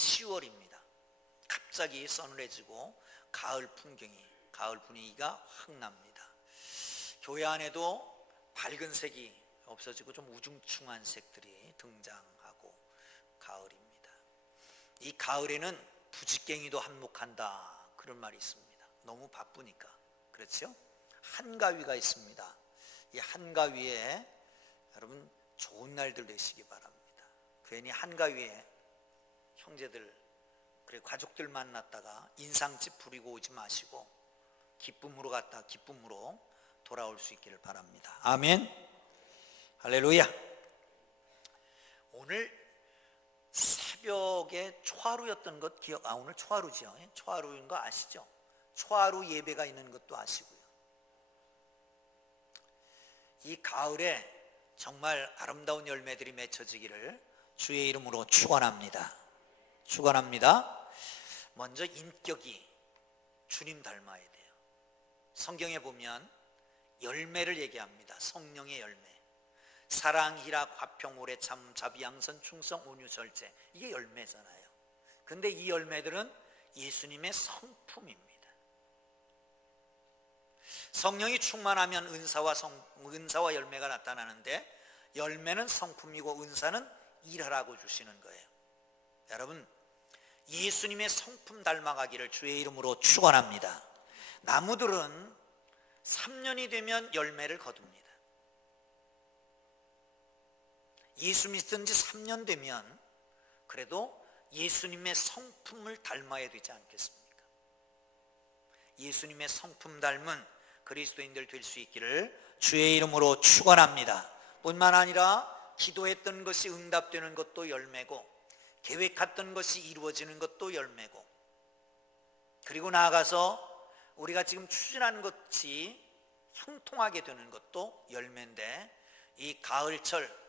10월입니다. 갑자기 서늘해지고 가을 분위기가 확 납니다. 교회 안에도 밝은 색이 없어지고 좀 우중충한 색들이 등장하고 가을입니다. 이 가을에는 부지깽이도 한몫한다, 그런 말이 있습니다. 너무 바쁘니까. 그렇죠? 한가위가 있습니다. 이 한가위에 여러분 좋은 날들 되시기 바랍니다. 괜히 한가위에 형제들 그리고 가족들 만났다가 인상집 부리고 오지 마시고 기쁨으로 갔다 기쁨으로 돌아올 수 있기를 바랍니다. 아멘. 할렐루야. 오늘 새벽에 초하루였던 것 오늘 초하루죠. 초하루인 거 아시죠? 초하루 예배가 있는 것도 아시고요. 이 가을에 정말 아름다운 열매들이 맺혀지기를 주의 이름으로 축원합니다. 축원합니다. 먼저 인격이 주님 닮아야 돼요. 성경에 보면 열매를 얘기합니다. 성령의 열매. 사랑, 희락, 화평, 오래 참, 자비, 양선, 충성, 온유, 절제. 이게 열매잖아요. 근데 이 열매들은 예수님의 성품입니다. 성령이 충만하면 은사와 열매가 나타나는데, 열매는 성품이고 은사는 일하라고 주시는 거예요. 여러분, 예수님의 성품 닮아가기를 주의 이름으로 축원합니다. 나무들은 3년이 되면 열매를 거둡니다. 예수 믿은 지 3년 되면 그래도 예수님의 성품을 닮아야 되지 않겠습니까? 예수님의 성품 닮은 그리스도인들 될 수 있기를 주의 이름으로 축원합니다. 뿐만 아니라 기도했던 것이 응답되는 것도 열매고, 계획했던 것이 이루어지는 것도 열매고, 그리고 나아가서 우리가 지금 추진하는 것이 형통하게 되는 것도 열매인데, 이 가을철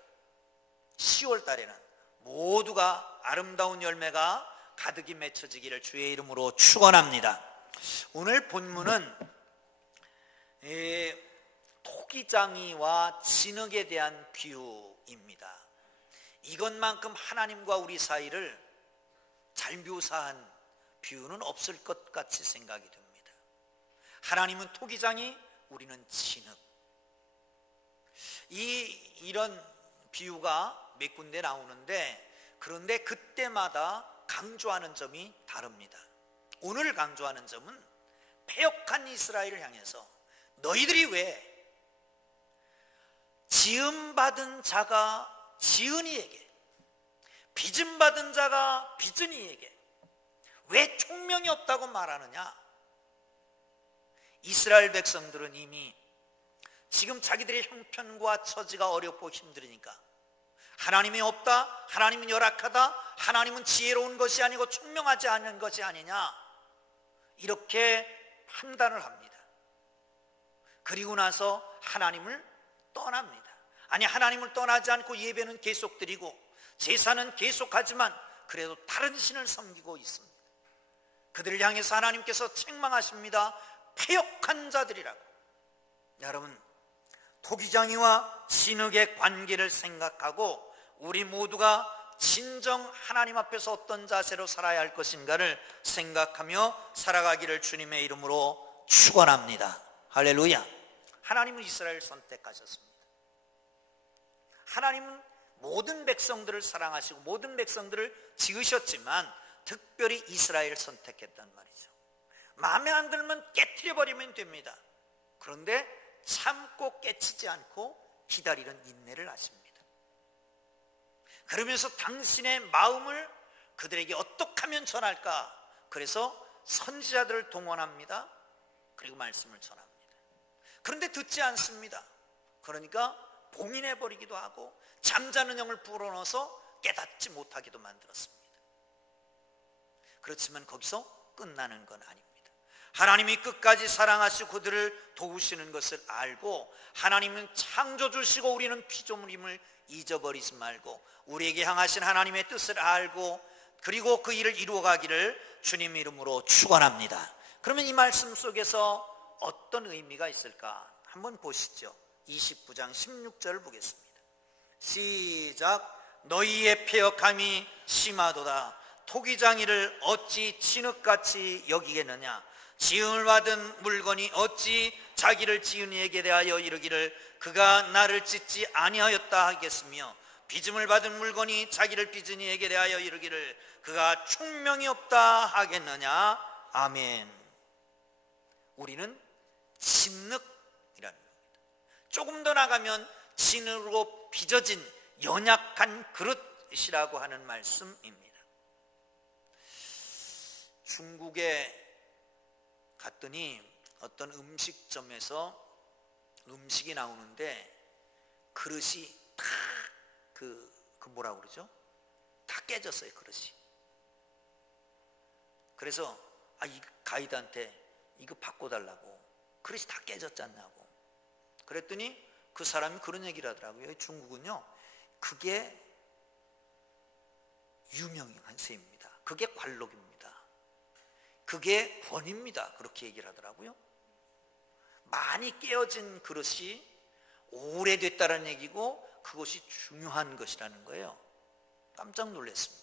10월 달에는 모두가 아름다운 열매가 가득히 맺혀지기를 주의 이름으로 축원합니다. 오늘 본문은 토기장이와 진흙에 대한 비유입니다. 이것만큼 하나님과 우리 사이를 잘 묘사한 비유는 없을 것 같이 생각이 됩니다. 하나님은 토기장이, 우리는 진흙. 이런 비유가 몇 군데 나오는데, 그런데 그때마다 강조하는 점이 다릅니다. 오늘 강조하는 점은 패역한 이스라엘을 향해서 너희들이 왜 지음받은 자가 지은이에게, 빚음받은 자가 빚은이에게 왜 총명이 없다고 말하느냐? 이스라엘 백성들은 이미 지금 자기들의 형편과 처지가 어렵고 힘들으니까 하나님이 없다, 하나님은 열악하다, 하나님은 지혜로운 것이 아니고 총명하지 않은 것이 아니냐, 이렇게 판단을 합니다. 그리고 나서 하나님을 떠납니다. 아니, 하나님을 떠나지 않고 예배는 계속 드리고 제사는 계속하지만 그래도 다른 신을 섬기고 있습니다. 그들을 향해서 하나님께서 책망하십니다. 패역한 자들이라고. 여러분, 토기장이와 진흙의 관계를 생각하고 우리 모두가 진정 하나님 앞에서 어떤 자세로 살아야 할 것인가를 생각하며 살아가기를 주님의 이름으로 축원합니다. 할렐루야. 하나님은 이스라엘을 선택하셨습니다. 하나님은 모든 백성들을 사랑하시고 모든 백성들을 지으셨지만 특별히 이스라엘을 선택했단 말이죠. 마음에 안 들면 깨트려버리면 됩니다. 그런데 참고 깨치지 않고 기다리는 인내를 하십니다. 그러면서 당신의 마음을 그들에게 어떻게 하면 전할까? 그래서 선지자들을 동원합니다. 그리고 말씀을 전합니다. 그런데 듣지 않습니다. 그러니까 봉인해버리기도 하고 잠자는 영을 불어넣어서 깨닫지 못하기도 만들었습니다. 그렇지만 거기서 끝나는 건 아닙니다. 하나님이 끝까지 사랑하시고 그들을 도우시는 것을 알고, 하나님은 창조주시고 우리는 피조물임을 잊어버리지 말고 우리에게 향하신 하나님의 뜻을 알고 그리고 그 일을 이루어가기를 주님 이름으로 축원합니다. 그러면 이 말씀 속에서 어떤 의미가 있을까? 한번 보시죠. 29장 16절을 보겠습니다. 시작. 너희의 패역함이 심하도다. 토기장이를 어찌 진흙같이 여기겠느냐? 지음을 받은 물건이 어찌 자기를 지은 이에게 대하여 이르기를 그가 나를 찢지 아니하였다 하겠으며, 빚음을 받은 물건이 자기를 빚은 이에게 대하여 이르기를 그가 총명이 없다 하겠느냐? 아멘. 우리는 진흙이라는 겁니다. 조금 더 나가면 진으로 빚어진 연약한 그릇이라고 하는 말씀입니다. 중국에 갔더니 어떤 음식점에서 음식이 나오는데 그릇이 다 뭐라고 그러죠? 다 깨졌어요, 그릇이. 그래서 이 가이드한테 이거 바꿔달라고, 그릇이 다 깨졌지 않냐고. 그랬더니 그 사람이 그런 얘기를 하더라고요. 중국은요, 그게 유명한 셈입니다. 그게 관록입니다. 그게 권입니다. 그렇게 얘기를 하더라고요. 많이 깨어진 그릇이 오래됐다는 얘기고 그것이 중요한 것이라는 거예요. 깜짝 놀랐습니다.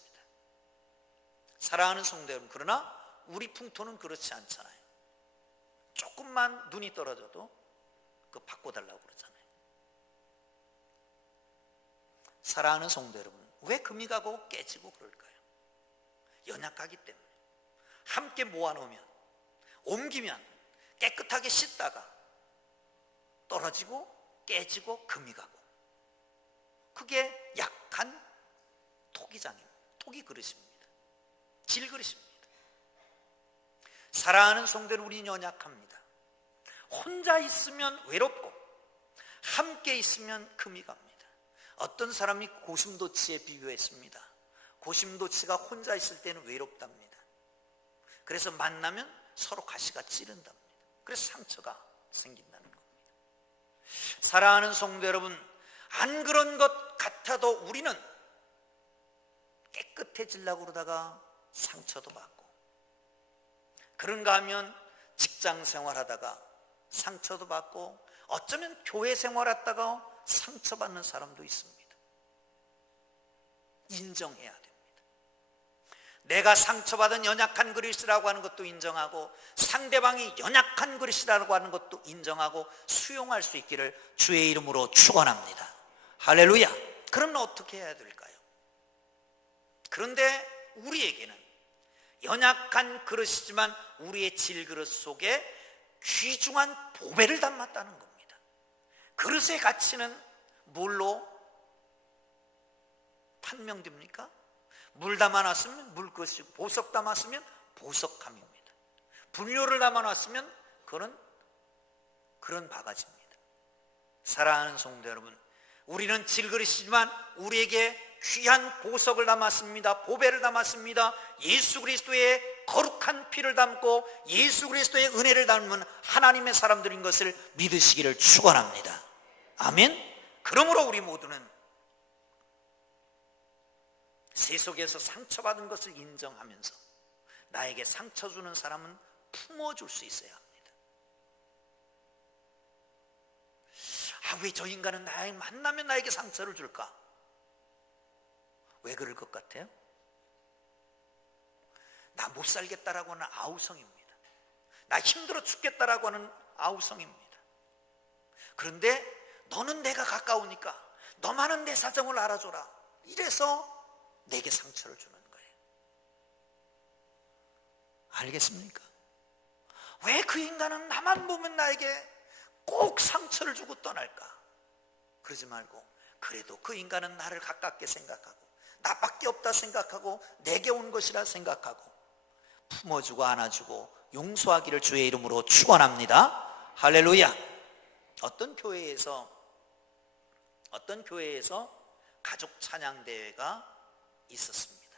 사랑하는 성도 여러분, 그러나 우리 풍토는 그렇지 않잖아요. 조금만 눈이 떨어져도 그거 바꿔달라고 그러잖아요. 사랑하는 성도 여러분, 왜 금이 가고 깨지고 그럴까요? 연약하기 때문에. 함께 모아놓으면, 옮기면 깨끗하게 씻다가 떨어지고 깨지고 금이 가고, 그게 약한 토기장입니다. 토기 그릇입니다. 질 그릇입니다. 사랑하는 성도들, 우리는 연약합니다. 혼자 있으면 외롭고 함께 있으면 금이 갑니다. 어떤 사람이 고슴도치에 비교했습니다. 고슴도치가 혼자 있을 때는 외롭답니다. 그래서 만나면 서로 가시가 찌른답니다. 그래서 상처가 생긴다는 겁니다. 사랑하는 성도 여러분, 안 그런 것 같아도 우리는 깨끗해지려고 그러다가 상처도 받고, 그런가 하면 직장 생활하다가 상처도 받고, 어쩌면 교회 생활하다가 상처받는 사람도 있습니다. 인정해야 됩니다. 내가 상처받은 연약한 그릇이라고 하는 것도 인정하고, 상대방이 연약한 그릇이라고 하는 것도 인정하고 수용할 수 있기를 주의 이름으로 축원합니다. 할렐루야. 그러면 어떻게 해야 될까요? 그런데 우리에게는 연약한 그릇이지만 우리의 질그릇 속에 귀중한 보배를 담았다는 겁니다. 그릇의 가치는 뭘로 판명됩니까? 물 담아놨으면 물것이고, 보석 담았으면 보석함입니다. 분료를 담아놨으면 그런 바가지입니다. 사랑하는 성도 여러분, 우리는 질그릇이지만 우리에게 귀한 보석을 담았습니다. 보배를 담았습니다. 예수 그리스도의 거룩한 피를 담고 예수 그리스도의 은혜를 담은 하나님의 사람들인 것을 믿으시기를 축원합니다. 아멘. 그러므로 우리 모두는 세속에서 상처받은 것을 인정하면서 나에게 상처 주는 사람은 품어줄 수 있어야 합니다. 왜 저 인간은 나를 만나면 나에게 상처를 줄까? 왜 그럴 것 같아요? 나 못 살겠다라고 하는 아우성입니다. 나 힘들어 죽겠다라고 하는 아우성입니다. 그런데 너는 내가 가까우니까 너만은 내 사정을 알아줘라, 이래서 내게 상처를 주는 거예요. 알겠습니까? 왜 그 인간은 나만 보면 나에게 꼭 상처를 주고 떠날까? 그러지 말고, 그래도 그 인간은 나를 가깝게 생각하고 나밖에 없다 생각하고 내게 온 것이라 생각하고 품어주고 안아주고 용서하기를 주의 이름으로 축원합니다. 할렐루야. 어떤 교회에서 가족 찬양 대회가 있었습니다.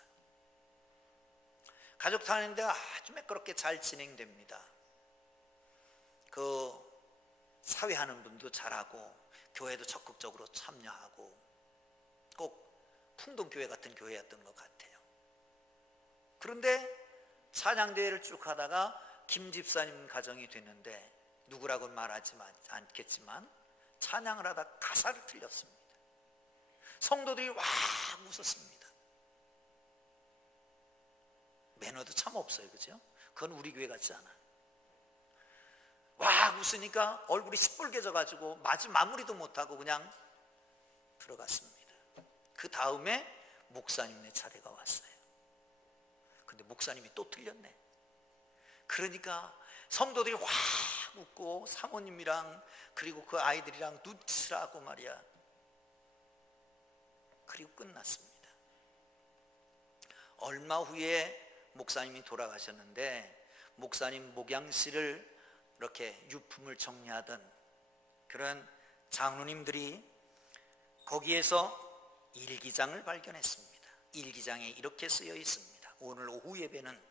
가족 찬양 대회가 아주 매끄럽게 잘 진행됩니다. 그 사회하는 분도 잘하고 교회도 적극적으로 참여하고 꼭 풍동교회 같은 교회였던 것 같아요. 그런데 찬양대회를 쭉 하다가 김 집사님 가정이 됐는데, 누구라고는 말하지 않겠지만 찬양을 하다 가사를 틀렸습니다. 성도들이 와 웃었습니다. 매너도 참 없어요, 그죠? 그건 우리 교회 같지 않아. 와, 웃으니까 얼굴이 시뻘개져가지고 마무리도 못하고 그냥 들어갔습니다. 그 다음에 목사님네 차례가 왔어요. 근데 목사님이 또 틀렸네. 그러니까 성도들이 확 웃고 사모님이랑 그리고 그 아이들이랑 눈치를 하고 말이야. 그리고 끝났습니다. 얼마 후에 목사님이 돌아가셨는데 목사님 목양실을 이렇게 유품을 정리하던 그런 장로님들이 거기에서 일기장을 발견했습니다. 일기장에 이렇게 쓰여 있습니다. 오늘 오후 예배는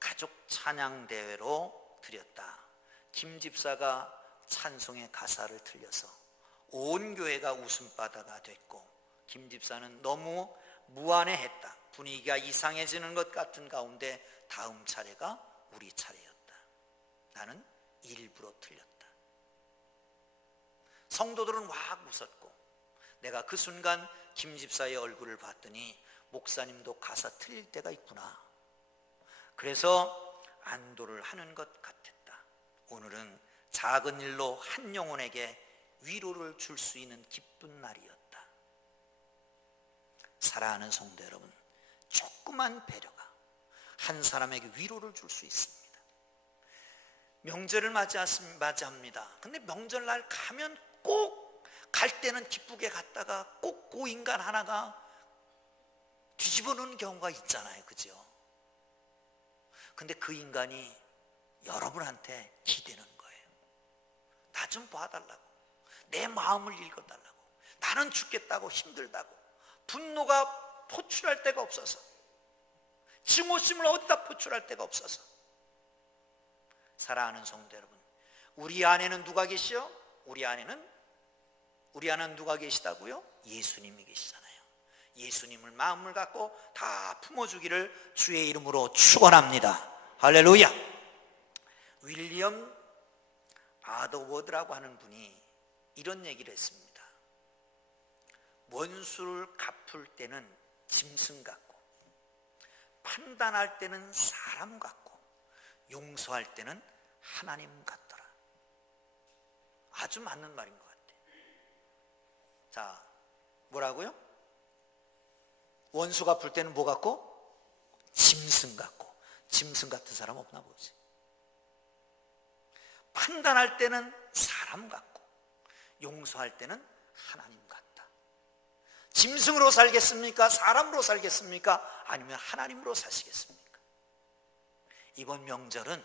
가족 찬양 대회로 드렸다. 김 집사가 찬송의 가사를 틀려서 온 교회가 웃음바다가 됐고 김 집사는 너무 무안해했다. 분위기가 이상해지는 것 같은 가운데 다음 차례가 우리 차례였다. 나는 일부러 틀렸다. 성도들은 확 웃었고 내가 그 순간 김 집사의 얼굴을 봤더니 목사님도 가사 틀릴 때가 있구나. 그래서 안도를 하는 것 같았다. 오늘은 작은 일로 한 영혼에게 위로를 줄 수 있는 기쁜 날이었다. 사랑하는 성도 여러분, 조그만 배려가 한 사람에게 위로를 줄 수 있습니다. 명절을 맞이합니다. 근데 명절날 가면 꼭 갈 때는 기쁘게 갔다가 꼭 그 인간 하나가 뒤집어 놓는 경우가 있잖아요, 그죠? 근데 그 인간이 여러분한테 기대는 거예요. 나 좀 봐달라고, 내 마음을 읽어달라고, 나는 죽겠다고 힘들다고, 분노가 포출할 데가 없어서, 증오심을 어디다 포출할 데가 없어서. 사랑하는 성도 여러분, 우리 안에는 누가 계시오? 우리 안에는 누가 계시다고요? 예수님이 계시잖아요. 예수님을 마음을 갖고 다 품어주기를 주의 이름으로 축원합니다. 할렐루야. 윌리엄 아더워드라고 하는 분이 이런 얘기를 했습니다. 원수를 갚을 때는 짐승 같고, 판단할 때는 사람 같고, 용서할 때는 하나님 같더라. 아주 맞는 말인 것 같아요. 자, 뭐라고요? 원수 갚을 때는 뭐 같고? 짐승 같고. 짐승 같은 사람 없나 보지. 판단할 때는 사람 같고, 용서할 때는 하나님 같다. 짐승으로 살겠습니까? 사람으로 살겠습니까? 아니면 하나님으로 사시겠습니까? 이번 명절은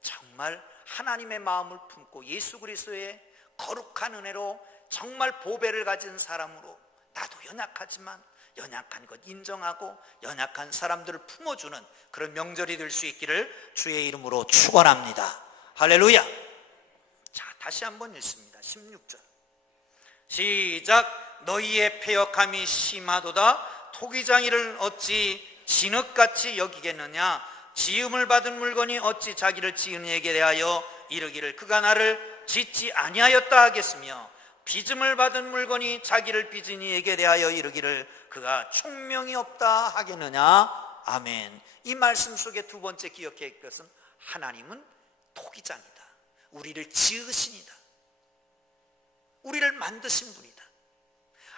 정말 하나님의 마음을 품고 예수 그리스도의 거룩한 은혜로 정말 보배를 가진 사람으로, 나도 연약하지만 연약한 것 인정하고 연약한 사람들을 품어주는 그런 명절이 될 수 있기를 주의 이름으로 축원합니다. 할렐루야. 자, 다시 한번 읽습니다. 16절 시작. 너희의 패역함이 심하도다. 토기장이를 어찌 진흙같이 여기겠느냐. 지음을 받은 물건이 어찌 자기를 지은 이에게 대하여 이르기를 그가 나를 짓지 아니하였다 하겠으며, 빚음을 받은 물건이 자기를 빚은 이에게 대하여 이르기를 그가 총명이 없다 하겠느냐. 아멘. 이 말씀 속에 두 번째 기억해야 할 것은 하나님은 토기장이다. 우리를 지으신 이다. 우리를 만드신 분이다.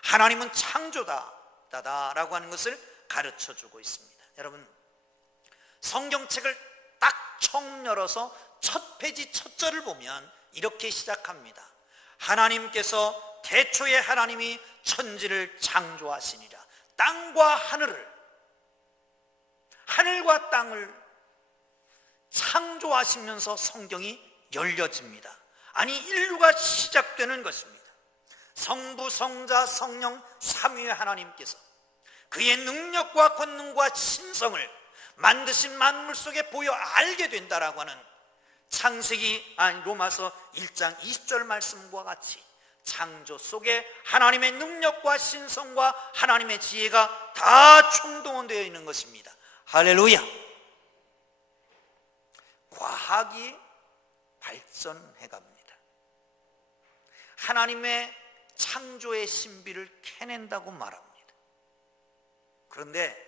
하나님은 창조자다라고 하는 것을 가르쳐주고 있습니다. 여러분, 성경책을 딱 처음 열어서 첫 페이지 첫 절을 보면 이렇게 시작합니다. 하나님께서 태초에 하나님이 천지를 창조하시니라. 땅과 하늘을, 하늘과 땅을 창조하시면서 성경이 열려집니다. 아니, 인류가 시작되는 것입니다. 성부, 성자, 성령 삼위의 하나님께서 그의 능력과 권능과 신성을 만드신 만물 속에 보여 알게 된다라고 하는 로마서 1장 20절 말씀과 같이 창조 속에 하나님의 능력과 신성과 하나님의 지혜가 다 총동원되어 있는 것입니다. 할렐루야. 과학이 발전해 갑니다. 하나님의 창조의 신비를 캐낸다고 말합니다. 그런데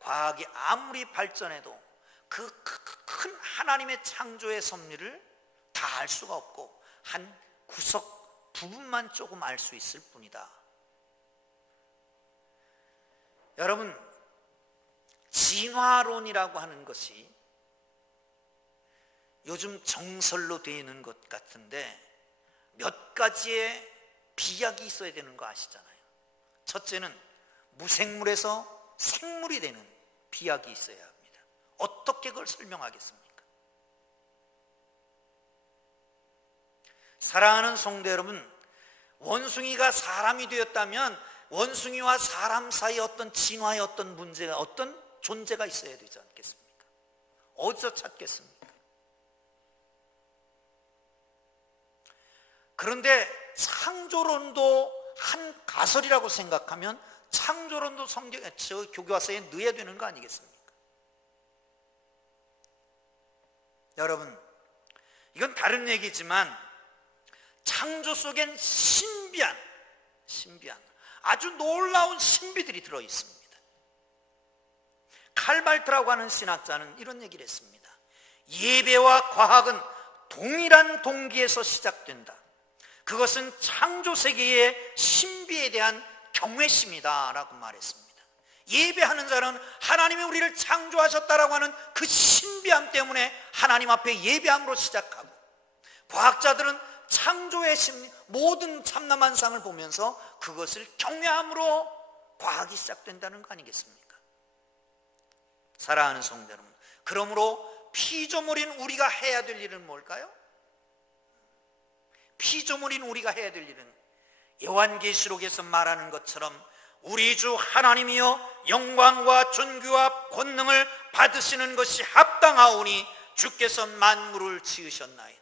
과학이 아무리 발전해도 그 큰 하나님의 창조의 섭리를 다 알 수가 없고 한 구석 부분만 조금 알 수 있을 뿐이다. 여러분, 진화론이라고 하는 것이 요즘 정설로 되어 있는 것 같은데 몇 가지의 비약이 있어야 되는 거 아시잖아요. 첫째는 무생물에서 생물이 되는 비약이 있어야 합니다. 어떻게 그걸 설명하겠습니까? 사랑하는 성도 여러분, 원숭이가 사람이 되었다면 원숭이와 사람 사이에 어떤 진화의 어떤 문제가, 어떤 존재가 있어야 되지 않겠습니까? 어디서 찾겠습니까? 그런데 창조론도 한 가설이라고 생각하면 창조론도 교과서에 넣어야 되는 거 아니겠습니까? 여러분, 이건 다른 얘기지만 창조 속엔 신비한 아주 놀라운 신비들이 들어있습니다. 칼발트라고 하는 신학자는 이런 얘기를 했습니다. 예배와 과학은 동일한 동기에서 시작된다. 그것은 창조 세계의 신비에 대한 경외심이다 라고 말했습니다. 예배하는 자는 하나님이 우리를 창조하셨다라고 하는 그 신비함 때문에 하나님 앞에 예배함으로 시작하고, 과학자들은 창조의 심리, 모든 참남한상을 보면서 그것을 경외함으로 과학이 시작된다는 거 아니겠습니까? 사랑하는 성도 여러분, 그러므로 피조물인 우리가 해야 될 일은 뭘까요? 피조물인 우리가 해야 될 일은 요한계시록에서 말하는 것처럼 우리 주 하나님이여 영광과 존귀와 권능을 받으시는 것이 합당하오니 주께서 만물을 지으셨나이다.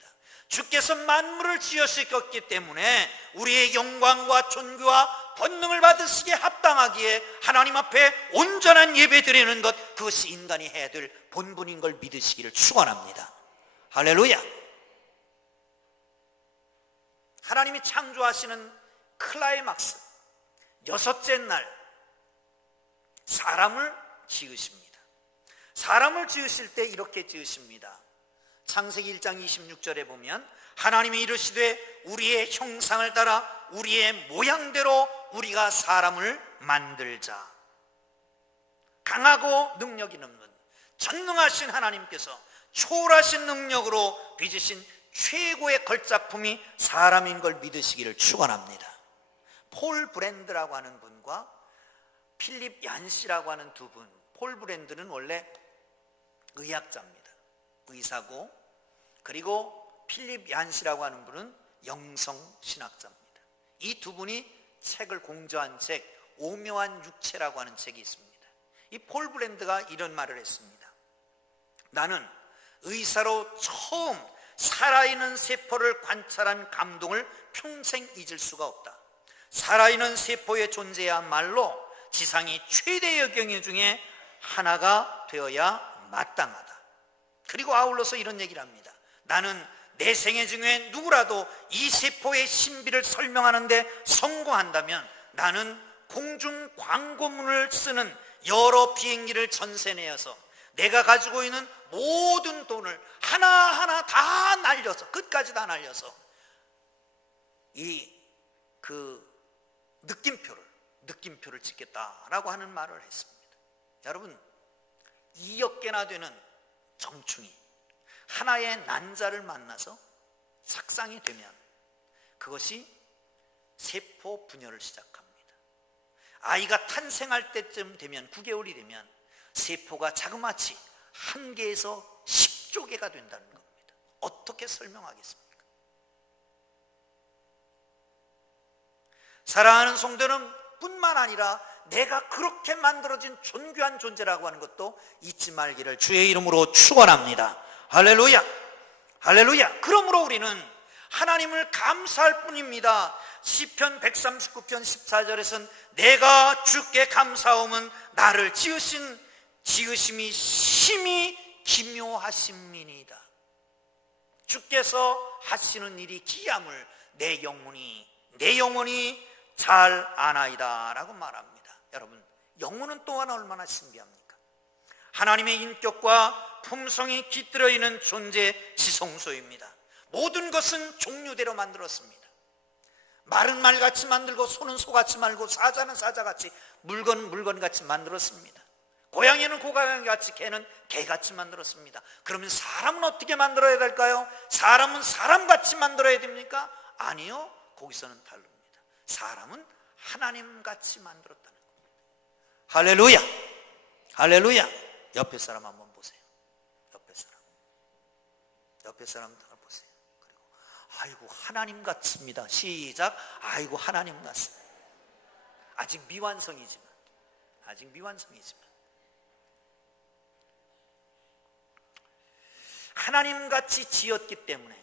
주께서 만물을 지으셨기 때문에 우리의 영광과 존귀와 권능을 받으시기에 합당하기에 하나님 앞에 온전한 예배 드리는 것, 그것이 인간이 해야 될 본분인 걸 믿으시기를 축원합니다. 할렐루야. 하나님이 창조하시는 클라이막스, 여섯째 날 사람을 지으십니다. 사람을 지으실 때 이렇게 지으십니다. 창세기 1장 26절에 보면 하나님이 이르시되 우리의 형상을 따라 우리의 모양대로 우리가 사람을 만들자. 강하고 능력이 넘는 전능하신 하나님께서 초월하신 능력으로 빚으신 최고의 걸작품이 사람인 걸 믿으시기를 축원합니다. 폴 브랜드라고 하는 분과 필립 얀시라고 하는 두 분. 폴 브랜드는 원래 의학자입니다. 의사고, 그리고 필립 얀시라고 하는 분은 영성신학자입니다. 이 두 분이 책을 공저한 책, 오묘한 육체라고 하는 책이 있습니다. 이 폴 브랜드가 이런 말을 했습니다. 나는 의사로 처음 살아있는 세포를 관찰한 감동을 평생 잊을 수가 없다. 살아있는 세포의 존재야말로 지상의 최대의 경영 중에 하나가 되어야 마땅하다. 그리고 아울러서 이런 얘기를 합니다. 나는 내 생애 중에 누구라도 이 세포의 신비를 설명하는데 성공한다면 나는 공중 광고문을 쓰는 여러 비행기를 전세내어서 내가 가지고 있는 모든 돈을 하나하나 다 날려서, 끝까지 다 날려서 느낌표를 찍겠다라고 하는 말을 했습니다. 여러분, 2억 개나 되는 정충이 하나의 난자를 만나서 착상이 되면 그것이 세포 분열을 시작합니다. 아이가 탄생할 때쯤 되면, 9개월이 되면 세포가 자그마치 1개에서 10조 개가 된다는 겁니다. 어떻게 설명하겠습니까? 사랑하는 성도는 뿐만 아니라 내가 그렇게 만들어진 존귀한 존재라고 하는 것도 잊지 말기를 주의 이름으로 축원합니다. 할렐루야, 할렐루야. 그러므로 우리는 하나님을 감사할 뿐입니다. 시편 139편 14절에서는 내가 주께 감사함은 나를 지으심이 심히 기묘하심이니이다. 주께서 하시는 일이 기함을 내 영혼이 잘 아나이다 라고 말합니다. 여러분, 영혼은 또한 얼마나 신비합니까? 하나님의 인격과 품성이 깃들어 있는 존재 지성소입니다. 모든 것은 종류대로 만들었습니다. 말은 말같이 만들고 소는 소같이 만들고 사자는 사자같이, 물건은 물건같이 만들었습니다. 고양이는 고양이같이, 개는 개같이 만들었습니다. 그러면 사람은 어떻게 만들어야 될까요? 사람은 사람같이 만들어야 됩니까? 아니요, 거기서는 다릅니다. 사람은 하나님같이 만들었다는 겁니다. 할렐루야, 할렐루야. 옆에 사람 한번 보세요. 옆에 사람 한번 보세요. 그리고 아이고 하나님 같습니다. 시작. 아이고 하나님 같습니다. 아직 미완성이지만 하나님같이 지었기 때문에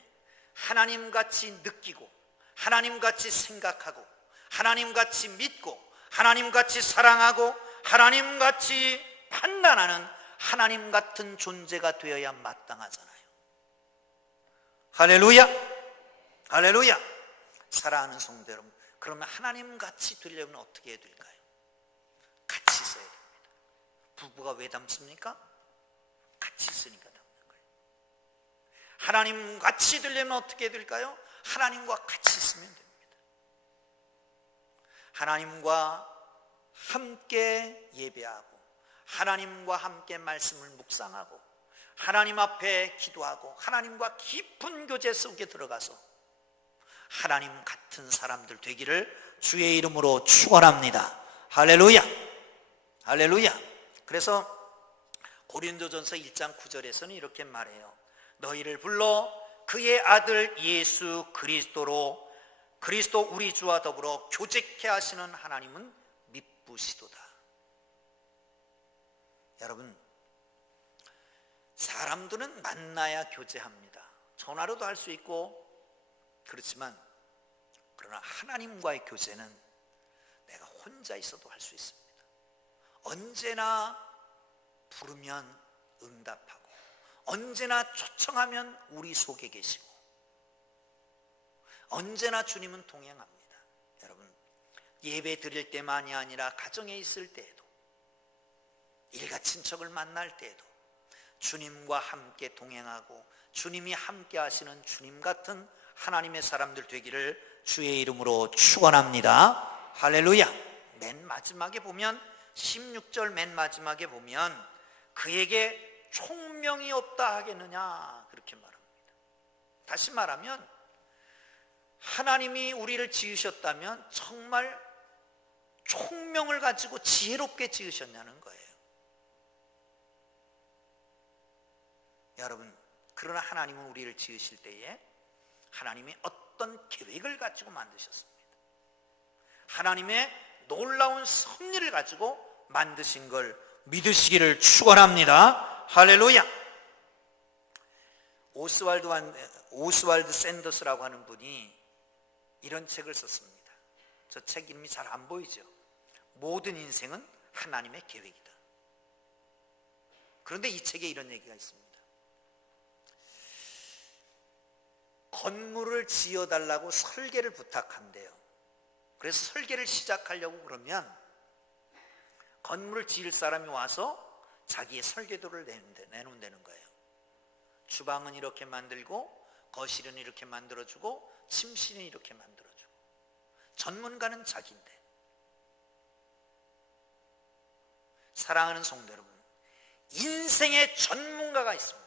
하나님같이 느끼고 하나님같이 생각하고 하나님같이 믿고 하나님같이 사랑하고 하나님같이 판단하는 하나님 같은 존재가 되어야 마땅하잖아요. 할렐루야, 할렐루야. 사랑하는 성도 여러분, 그러면 하나님같이 되려면 어떻게 해야 될까요? 같이 있어야 됩니다. 부부가 왜 닮습니까? 같이 있으니까 닮는 거예요. 하나님같이 되려면 어떻게 해야 될까요? 하나님과 같이 있으면 됩니다. 하나님과 함께 예배하고 하나님과 함께 말씀을 묵상하고 하나님 앞에 기도하고 하나님과 깊은 교제 속에 들어가서 하나님 같은 사람들 되기를 주의 이름으로 축원합니다. 할렐루야, 할렐루야. 그래서 고린도전서 1장 9절에서는 이렇게 말해요. 너희를 불러 그의 아들 예수 그리스도로 그리스도 우리 주와 더불어 교제케 하시는 하나님은 미쁘시도다. 여러분, 사람들은 만나야 교제합니다. 전화로도 할 수 있고 그렇지만, 그러나 하나님과의 교제는 내가 혼자 있어도 할 수 있습니다. 언제나 부르면 응답하고 언제나 초청하면 우리 속에 계시고 언제나 주님은 동행합니다. 여러분, 예배 드릴 때만이 아니라 가정에 있을 때에도 일가 친척을 만날 때에도 주님과 함께 동행하고 주님이 함께 하시는 주님 같은 하나님의 사람들 되기를 주의 이름으로 축원합니다. 할렐루야. 맨 마지막에 보면 16절 맨 마지막에 보면 그에게 총명이 없다 하겠느냐 그렇게 말합니다. 다시 말하면 하나님이 우리를 지으셨다면 정말 총명을 가지고 지혜롭게 지으셨냐는 거예요. 여러분, 그러나 하나님은 우리를 지으실 때에 하나님이 어떤 계획을 가지고 만드셨습니다. 하나님의 놀라운 섭리를 가지고 만드신 걸 믿으시기를 축원합니다. 할렐루야. 오스왈드 샌더스라고 하는 분이 이런 책을 썼습니다. 저 책 이름이 잘 안 보이죠? 모든 인생은 하나님의 계획이다. 그런데 이 책에 이런 얘기가 있습니다. 건물을 지어달라고 설계를 부탁한대요. 그래서 설계를 시작하려고 그러면 건물을 지을 사람이 와서 자기의 설계도를 내놓는다는 거예요. 주방은 이렇게 만들고 거실은 이렇게 만들어주고 침실은 이렇게 만들어주고. 전문가는 자기인데. 사랑하는 성도 여러분, 인생의 전문가가 있습니다.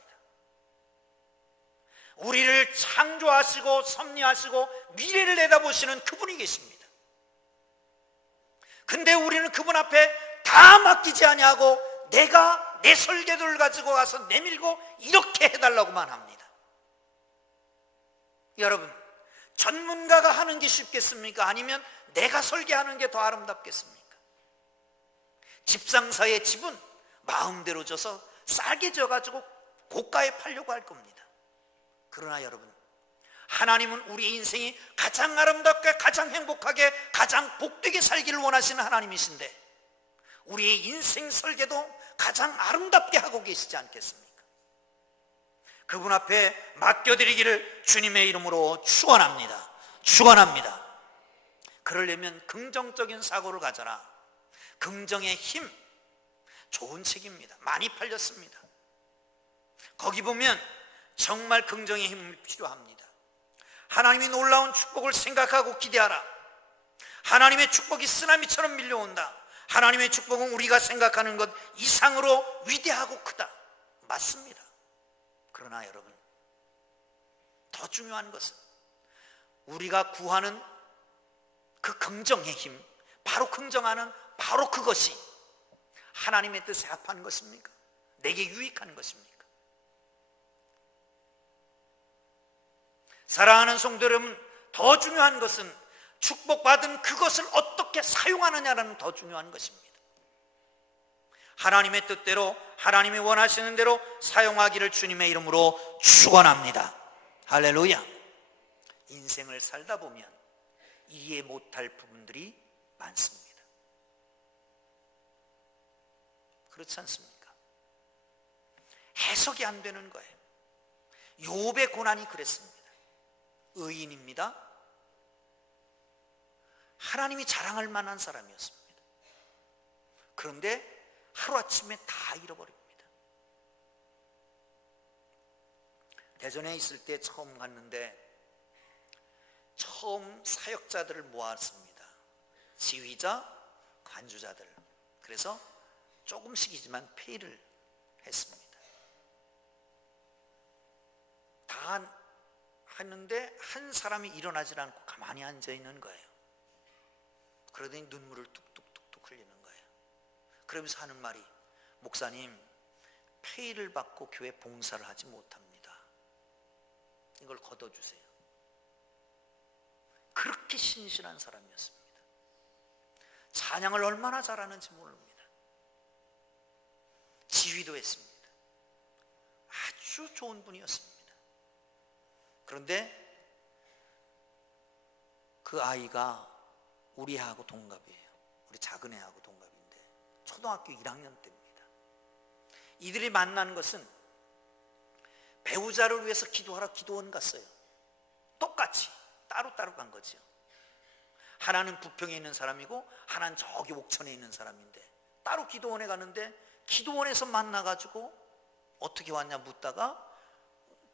우리를 창조하시고 섭리하시고 미래를 내다보시는 그분이 계십니다. 근데 우리는 그분 앞에 다 맡기지 아니하고 내가 내 설계도를 가지고 가서 내밀고 이렇게 해달라고만 합니다. 여러분, 전문가가 하는 게 쉽겠습니까? 아니면 내가 설계하는 게 더 아름답겠습니까? 집상사의 집은 마음대로 져서 싸게 져가지고 고가에 팔려고 할 겁니다. 그러나 여러분, 하나님은 우리 인생이 가장 아름답게 가장 행복하게 가장 복되게 살기를 원하시는 하나님이신데 우리의 인생 설계도 가장 아름답게 하고 계시지 않겠습니까? 그분 앞에 맡겨드리기를 주님의 이름으로 축원합니다. 축원합니다. 그러려면 긍정적인 사고를 가져라. 긍정의 힘, 좋은 책입니다. 많이 팔렸습니다. 거기 보면 정말 긍정의 힘이 필요합니다. 하나님이 놀라운 축복을 생각하고 기대하라. 하나님의 축복이 쓰나미처럼 밀려온다. 하나님의 축복은 우리가 생각하는 것 이상으로 위대하고 크다. 맞습니다. 그러나 여러분, 더 중요한 것은 우리가 구하는 그 긍정의 힘, 바로 긍정하는 바로 그것이 하나님의 뜻에 합하는 것입니까? 내게 유익한 것입니까? 사랑하는 성도 여러분, 더 중요한 것은 축복받은 그것을 어떻게 사용하느냐라는 더 중요한 것입니다. 하나님의 뜻대로, 하나님이 원하시는 대로 사용하기를 주님의 이름으로 축원합니다. 할렐루야. 인생을 살다 보면 이해 못할 부분들이 많습니다. 그렇지 않습니까? 해석이 안 되는 거예요. 욥의 고난이 그랬습니다. 의인입니다. 하나님이 자랑할 만한 사람이었습니다. 그런데 하루아침에 다 잃어버립니다. 대전에 있을 때 처음 갔는데 처음 사역자들을 모았습니다. 지휘자, 간주자들. 그래서 조금씩이지만 페이를 했습니다. 다 했는데 한 사람이 일어나질 않고 가만히 앉아 있는 거예요. 그러더니 눈물을 뚝뚝뚝뚝 흘리는 거예요. 그러면서 하는 말이, 목사님, 페이를 받고 교회 봉사를 하지 못합니다. 이걸 걷어주세요. 그렇게 신실한 사람이었습니다. 찬양을 얼마나 잘하는지 모릅니다. 지휘도 했습니다. 아주 좋은 분이었습니다. 그런데 그 아이가 우리 애하고 동갑이에요. 우리 작은 애하고 동갑인데 초등학교 1학년 때입니다. 이들이 만난 것은 배우자를 위해서 기도하러 기도원 갔어요. 똑같이 따로따로 간 거죠. 하나는 부평에 있는 사람이고 하나는 저기 옥천에 있는 사람인데 따로 기도원에 가는데 기도원에서 만나가지고 어떻게 왔냐 묻다가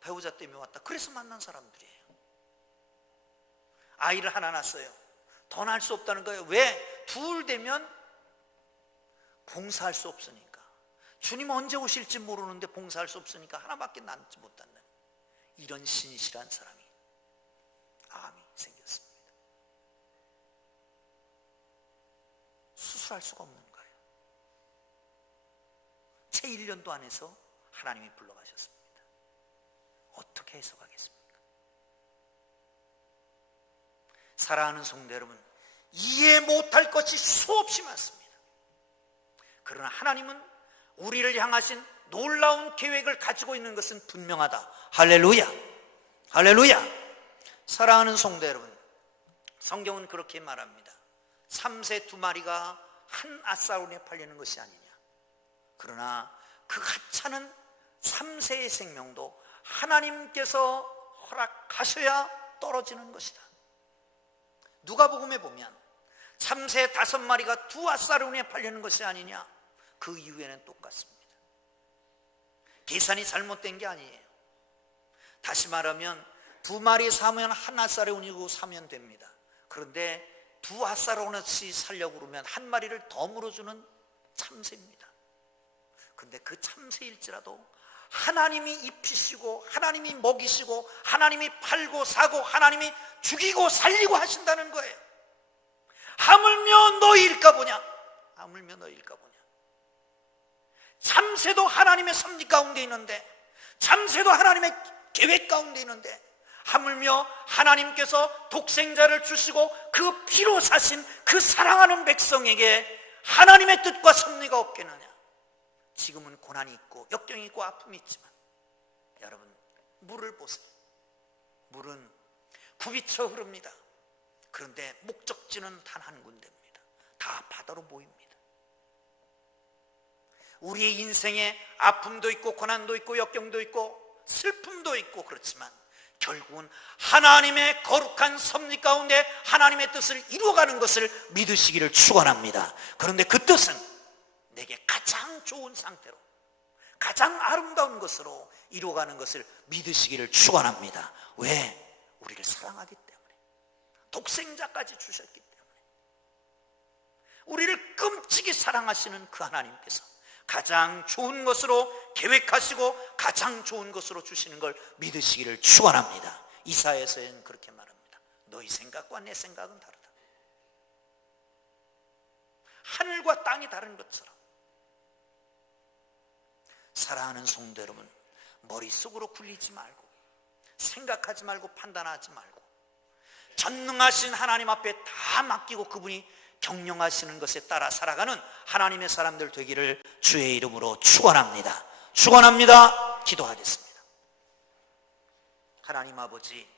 배우자 때문에 왔다. 그래서 만난 사람들이에요. 아이를 하나 낳았어요. 더 낳을 수 없다는 거예요. 왜? 둘 되면 봉사할 수 없으니까. 주님 언제 오실지 모르는데 봉사할 수 없으니까 하나밖에 낳지 못한다. 이런 신실한 사람이 암이 생겼습니다. 수술할 수가 없는 거예요. 채 1년도 안 해서 하나님이 불러가셨습니다. 어떻게 해석하겠습니까? 사랑하는 성도 여러분, 이해 못할 것이 수없이 많습니다. 그러나 하나님은 우리를 향하신 놀라운 계획을 가지고 있는 것은 분명하다. 할렐루야, 할렐루야. 사랑하는 성도 여러분, 성경은 그렇게 말합니다. 참새 2마리가 한 아싸론에 팔리는 것이 아니냐. 그러나 그 하찮은 참새의 생명도 하나님께서 허락하셔야 떨어지는 것이다. 누가복음에 보면 참새 5마리가 2아싸론에 팔리는 것이 아니냐. 그 이후에는 똑같습니다. 계산이 잘못된 게 아니에요. 다시 말하면 2마리 사면 1아싸론이고 사면 됩니다. 그런데 2아싸론어치 살려고 그러면 1마리를 더 물어주는 참새입니다. 그런데 그 참새일지라도 하나님이 입히시고 하나님이 먹이시고 하나님이 팔고 사고 하나님이 죽이고 살리고 하신다는 거예요. 하물며 너희일까 보냐. 하물며 너희일까 보냐. 참새도 하나님의 섭리 가운데 있는데, 참새도 하나님의 계획 가운데 있는데, 하물며 하나님께서 독생자를 주시고 그 피로 사신 그 사랑하는 백성에게 하나님의 뜻과 섭리가 없겠느냐. 지금은 고난이 있고 역경이 있고 아픔이 있지만 여러분, 물을 보세요. 물은 굽이쳐 흐릅니다. 그런데 목적지는 단 한 군데입니다. 다 바다로 모입니다. 우리의 인생에 아픔도 있고 고난도 있고 역경도 있고 슬픔도 있고 그렇지만 결국은 하나님의 거룩한 섭리 가운데 하나님의 뜻을 이루어가는 것을 믿으시기를 축원합니다. 그런데 그 뜻은 내게 가장 좋은 상태로, 가장 아름다운 것으로 이루어가는 것을 믿으시기를 축원합니다. 왜? 우리를 사랑하기 때문에, 독생자까지 주셨기 때문에. 우리를 끔찍이 사랑하시는 그 하나님께서 가장 좋은 것으로 계획하시고 가장 좋은 것으로 주시는 걸 믿으시기를 축원합니다. 이사야서에는 그렇게 말합니다. 너희 생각과 내 생각은 다르다. 하늘과 땅이 다른 것처럼. 사랑하는 성도 여러분, 머릿속으로 굴리지 말고, 생각하지 말고, 판단하지 말고, 전능하신 하나님 앞에 다 맡기고 그분이 경영하시는 것에 따라 살아가는 하나님의 사람들 되기를 주의 이름으로 축원합니다. 축원합니다. 기도하겠습니다. 하나님 아버지,